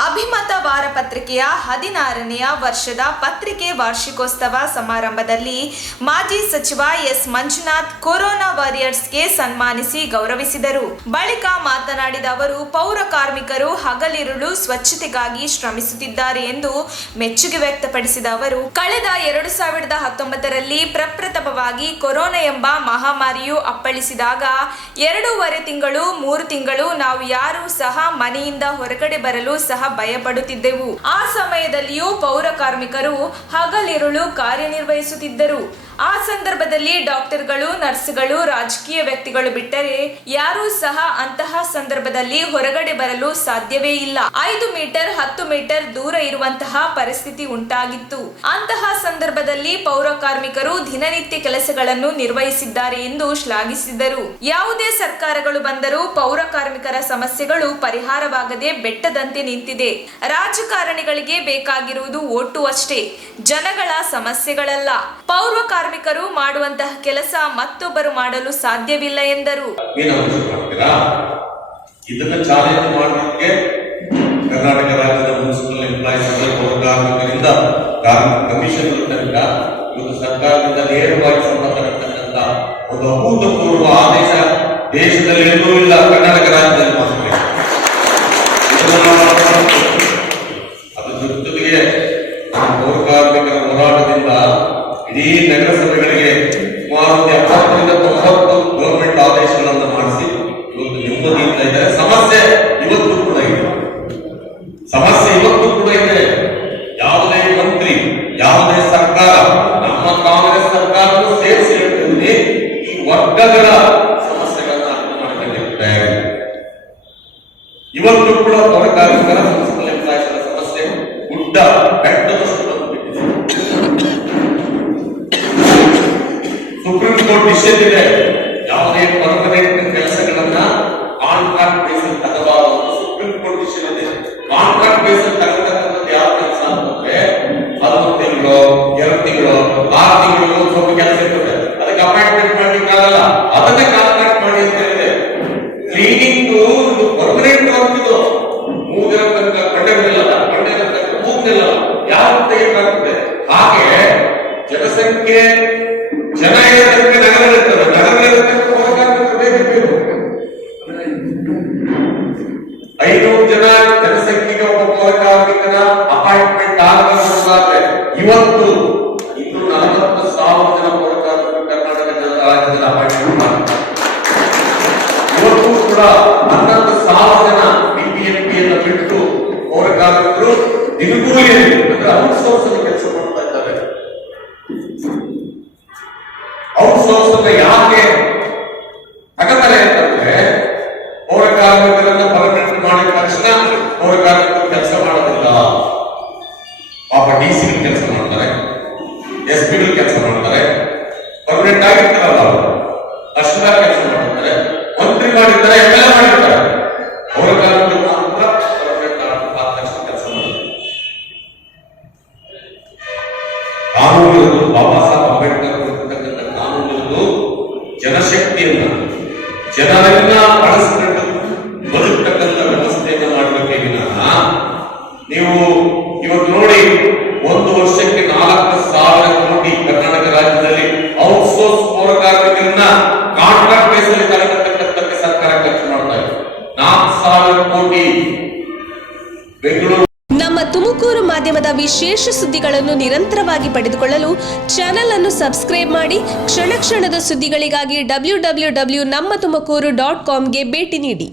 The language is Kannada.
ಅಭಿಮತ ವಾರಪತ್ರಿಕೆಯ 16ನೇ ವರ್ಷದ ಪತ್ರಿಕೆ ವಾರ್ಷಿಕೋತ್ಸವ ಸಮಾರಂಭದಲ್ಲಿ ಮಾಜಿ ಸಚಿವ ಎಸ್ ಮಂಜುನಾಥ್ ಕೊರೋನಾ ವಾರಿಯರ್ಸ್ಗೆ ಸನ್ಮಾನಿಸಿ ಗೌರವಿಸಿದರು. ಬಳಿಕ ಮಾತನಾಡಿದ ಅವರು, ಪೌರ ಕಾರ್ಮಿಕರು ಹಗಲಿರುಳು ಸ್ವಚ್ಛತೆಗಾಗಿ ಶ್ರಮಿಸುತ್ತಿದ್ದಾರೆ ಎಂದು ಮೆಚ್ಚುಗೆ ವ್ಯಕ್ತಪಡಿಸಿದ ಅವರು, ಕಳೆದ 2019ರಲ್ಲಿ ಪ್ರಪ್ರಥಮವಾಗಿ ಕೊರೋನಾ ಎಂಬ ಮಹಾಮಾರಿಯು ಅಪ್ಪಳಿಸಿದಾಗ 2.5 ತಿಂಗಳು 3 ತಿಂಗಳು ನಾವು ಯಾರೂ ಸಹ ಮನೆಯಿಂದ ಹೊರಗಡೆ ಬರಲು ಸಹ ಭಯಪಡುತ್ತಿದ್ದೆವು. ಆ ಸಮಯದಲ್ಲಿಯೂ ಪೌರ ಕಾರ್ಮಿಕರು ಹಗಲಿರುಳು ಕಾರ್ಯನಿರ್ವಹಿಸುತ್ತಿದ್ದರು. ಆ ಸಂದರ್ಭದಲ್ಲಿ ಡಾಕ್ಟರ್ಗಳು, ನರ್ಸ್ಗಳು, ರಾಜಕೀಯ ವ್ಯಕ್ತಿಗಳು ಬಿಟ್ಟರೆ ಯಾರೂ ಸಹ ಅಂತಹ ಸಂದರ್ಭದಲ್ಲಿ ಹೊರಗಡೆ ಬರಲು ಸಾಧ್ಯವೇ ಇಲ್ಲ. 5 ಮೀಟರ್ 10 ಮೀಟರ್ ದೂರ ಇರುವಂತಹ ಪರಿಸ್ಥಿತಿ ಉಂಟಾಗಿತ್ತು. ಅಂತಹ ಸಂದರ್ಭದಲ್ಲಿ ಪೌರ ಕಾರ್ಮಿಕರು ದಿನನಿತ್ಯ ಕೆಲಸಗಳನ್ನು ನಿರ್ವಹಿಸಿದ್ದಾರೆ ಎಂದು ಶ್ಲಾಘಿಸಿದರು. ಯಾವುದೇ ಸರ್ಕಾರಗಳು ಬಂದರೂ ಪೌರ ಕಾರ್ಮಿಕರ ಸಮಸ್ಯೆಗಳು ಪರಿಹಾರವಾಗದೆ ಬೆಟ್ಟದಂತೆ ನಿಂತಿದೆ. ರಾಜಕಾರಣಿಗಳಿಗೆ ಬೇಕಾಗಿರುವುದು ಓಟು ಅಷ್ಟೇ, ಜನಗಳ ಸಮಸ್ಯೆಗಳಲ್ಲ. ಪೌರ ಕಾರ್ಮಿಕರು ಮಾಡುವಂತಹ ಕೆಲಸ ಮತ್ತೊಬ್ಬರು ಮಾಡಲು ಸಾಧ್ಯವಿಲ್ಲ ಎಂದರು. ಇದನ್ನು ಚಾಲೆಂಜ್ ಮಾಡಲಿಕ್ಕೆ ಕರ್ನಾಟಕ ರಾಜ್ಯದ ಮುನ್ಸಿಪಲ್ ಎಂಪ್ಲಾಯೀಸ್ ಪೌರ ಕಾರ್ಮಿಕರಿಂದ ಕಮಿಷನ್ ತನಕ ಇವತ್ತು ಸರ್ಕಾರದಿಂದ ನೇರವಾಗಿ ಸಂಬಂಧ ಇರತಕ್ಕಂಥ ಒಂದು ಅಭೂತಪೂರ್ವ ಆದೇಶ ದೇಶದಲ್ಲಿ ಎಲ್ಲೂ ಇಲ್ಲ, ಕರ್ನಾಟಕ ರಾಜ್ಯದಲ್ಲಿ ಮಾತ್ರ. ಅದ್ರ ಜೊತೆಗೆ ಪೌರ ಕಾರ್ಮಿಕರ ಹೋರಾಟದಿಂದ ಇಡೀ ನಗರಸಭೆಗಳಿಗೆ ಸುಮಾರು 70ರಿಂದ 90 ಗವರ್ಮೆಂಟ್ ಆದೇಶಗಳನ್ನು ಮಾಡಿಸಿ ಇವತ್ತು ನೆಮ್ಮದಿಯಿಂದ ಇದ್ದಾರೆ. ಸಮಸ್ಯೆ ಇವತ್ತು ಕೂಡ ಇದೆ. ಯಾವುದೇ ಮಂತ್ರಿ, ಯಾವುದೇ ಸರ್ಕಾರ, ನಮ್ಮ ಕಾಂಗ್ರೆಸ್ ಸರ್ಕಾರಕ್ಕೂ ಸೇರಿಸಿ ಹೇಳ್ತಿದ್ದೀನಿ, ಈ ವರ್ಗಗಳ ಸಮಸ್ಯೆಗಳನ್ನ ಅರ್ಥ ಮಾಡಿಕೊಳ್ಳಲಿಕ್ಕೆ ತಯಾರಿಲ್ಲ. ಇವತ್ತು ಕೂಡ ಪೌರ ಕಾರ್ಮಿಕರ ಮುನ್ಸಿಪಲ್ ಎಂಪ್ಲಾಯೀಸ್ಗಳ ಸಮಸ್ಯೆ ಗುಡ್ಡ ಬೆಟ್ಟದಷ್ಟು ಬಂದುಬಿಟ್ಟಿದೆ. ಸುಪ್ರೀಂ ಕೋರ್ಟ್ ಡಿಸಿಷನ್ ಇದೆ, ಯಾವುದೇ ಪರ್ಮನೆಂಟ್ ಕೆಲಸಗಳನ್ನ ಕಾಂಟ್ರಾಕ್ಟ್ ಬೇಸಲ್ಲಿ ತಗಬಾರದು. ಸುಪ್ರೀಂ ಕೋರ್ಟ್ ಡಿಸಿಷನ್ ಇದೆ. ಕಾಂಟ್ರಾಕ್ಟ್ ಬೇಸಲ್ಲಿ ತಗತಕ್ಕಂಥದ್ದು ಯಾವ ಕೆಲಸ ಅಂತಂದ್ರೆ ಅದು 1 ತಿಂಗಳು 2 ತಿಂಗಳು 6 ತಿಂಗಳು ಸ್ವಲ್ಪ ಕೆಲಸ ಇರ್ತದೆ, ಅದಕ್ಕೆ ಅಪಾಯಿಂಟ್ಮೆಂಟ್ ಮಾಡ್ಲಿಕ್ಕಾಗಲ್ಲ, ಅದನ್ನೇ ಕಾಂಟ್ರಾಕ್ಟ್ ಮಾಡಿ ಅಂತ ಹೇಳಿದೆ. ಕ್ಲೀನಿಂಗ್ ಇದು ಪರ್ಮನೆಂಟ್ ವರ್ಕ್, ಇದು 3 ದಿನ ತನಕ ಕಂಡೆ ತನಕ 3 ದಿನ ಯಾರು ತೆಗೆದುಕಾಗ್ತದೆ. ಹಾಗೆ ಜನಸಂಖ್ಯೆ ಜನ ಇರೋದಕ್ಕೆ ನಗರ ಇರ್ತದೆ, ನಗರ ಇರೋದಕ್ಕೆ ಪೌರ ಕಾರ್ಮಿಕರು ಬೇಕು. 500 ಜನ ಜನಸಂಖ್ಯೆಗೆ ಒಬ್ಬ ಪೌರ ಕಾರ್ಮಿಕನ ಅಪಾಯಿಂಟ್ಮೆಂಟ್ ಆಗಬೇಕಾದ್ರೆ ಇವತ್ತು 240,000 ಜನ ಪೌರ ಕಾರ್ಮಿಕರು ಕರ್ನಾಟಕ ರಾಜ್ಯದಲ್ಲಿ ಅಪಾಯಿಂಟ್ಮೆಂಟ್ ಮಾಡ್ತಾರೆ. ಇವತ್ತು ಕೂಡ 11,000 ಜನ ಬಿಬಿಎಂಪಿಯನ್ನು ಬಿಟ್ಟು ಪೌರ ಕಾರ್ಮಿಕರು ದಿನಗೂಲಿಯಲ್ಲಿ ಅಂದ್ರೆ ಔಟ್ಸೋರ್ಸ್ ಅಲ್ಲಿ ಕೆಲಸ ಮಾಡ್ತಾ ಇದ್ದಾರೆ. ಔಟ್ಸೋರ್ಸ್ ಅನ್ನ ಯಾಕೆ ತಗತಾರೆ ಅಂತಂದ್ರೆ ಪೌರ ಕಾರ್ಮಿಕರನ್ನ ಪರ್ಮನೆಂಟ್ ಮಾಡಿದ ತಕ್ಷಣ ಪೌರ ಕಾರ್ಮಿಕರು ಕೆಲಸ ಮಾಡೋದಿಲ್ಲ. ಪಾಪ ಡಿಸಿಗಳು ಕೆಲಸ ಮಾಡ್ತಾರೆ, ಎಸ್ಪಿಗಳು ಕೆಲಸ ಮಾಡ್ತಾರೆ, ಪರ್ಮನೆಂಟ್ ಆಗಿರ್ತಾರಲ್ಲ ಅವರು ಅಷ್ಟರ ಕೆಲಸ ಮಾಡ್ತಾರೆ, ಮಂತ್ರಿ ಮಾಡಿರ್ತಾರೆ, MLA ಮಾಡಿರ್ತಾರೆ. ಪೌರ ಕಾರ್ಮಿಕರು ಮಾತ್ರ ಪರ್ಮನೆಂಟ್ ಆದ ತಕ್ಷಣ ಕೆಲಸ ಮಾಡ್ತಾರೆ. ಕಾನೂನು ಬಾಬಾ ಸಾಹೇಬ್ ಅಂಬೇಡ್ಕರ್ ಕೊಟ್ಟಿರ್ತಕ್ಕಂಥ ಕಾನೂನು ಜನಶಕ್ತಿಯನ್ನ ಜನರನ್ನ ಬಳಸಿಕೊಂಡು ಬದುಕತಕ್ಕಂಥ ವ್ಯವಸ್ಥೆಯನ್ನು ಮಾಡಬೇಕೇ ವಿನಃ ನೀವು ಇವತ್ತು ನೋಡಿ 1 ವರ್ಷಕ್ಕೆ 4,000 ಕೋಟಿ ಕರ್ನಾಟಕ ರಾಜ್ಯದಲ್ಲಿ ಔಟ್ಸೋರ್ಸ್ ಪೌರ ಕಾರ್ಮಿಕರನ್ನ ಕಾಂಟ್ರಾಕ್ಟ್ ಬೇಸಲ್ಲಿ ತರತಕ್ಕಂಥಕ್ಕೆ ಸರ್ಕಾರ ಖರ್ಚು ಮಾಡ್ತಾ ಇದೆ. 4,000 ಕೋಟಿ ಬೆಂಗಳೂರು. ನಮ್ಮ ತುಮಕೂರು ಮಾಧ್ಯಮದ ವಿಶೇಷ ಸುದ್ದಿಗಳನ್ನು ನಿರಂತರವಾಗಿ ಪಡೆದುಕೊಳ್ಳಲು ಚಾನೆಲ್ ಅನ್ನು ಸಬ್ಸ್ಕ್ರೈಬ್ ಮಾಡಿ. ಕ್ಷಣ ಕ್ಷಣದ ಸುದ್ದಿಗಳಿಗಾಗಿ www.nammathumakuru.com ಗೆ ಭೇಟಿ ನೀಡಿ.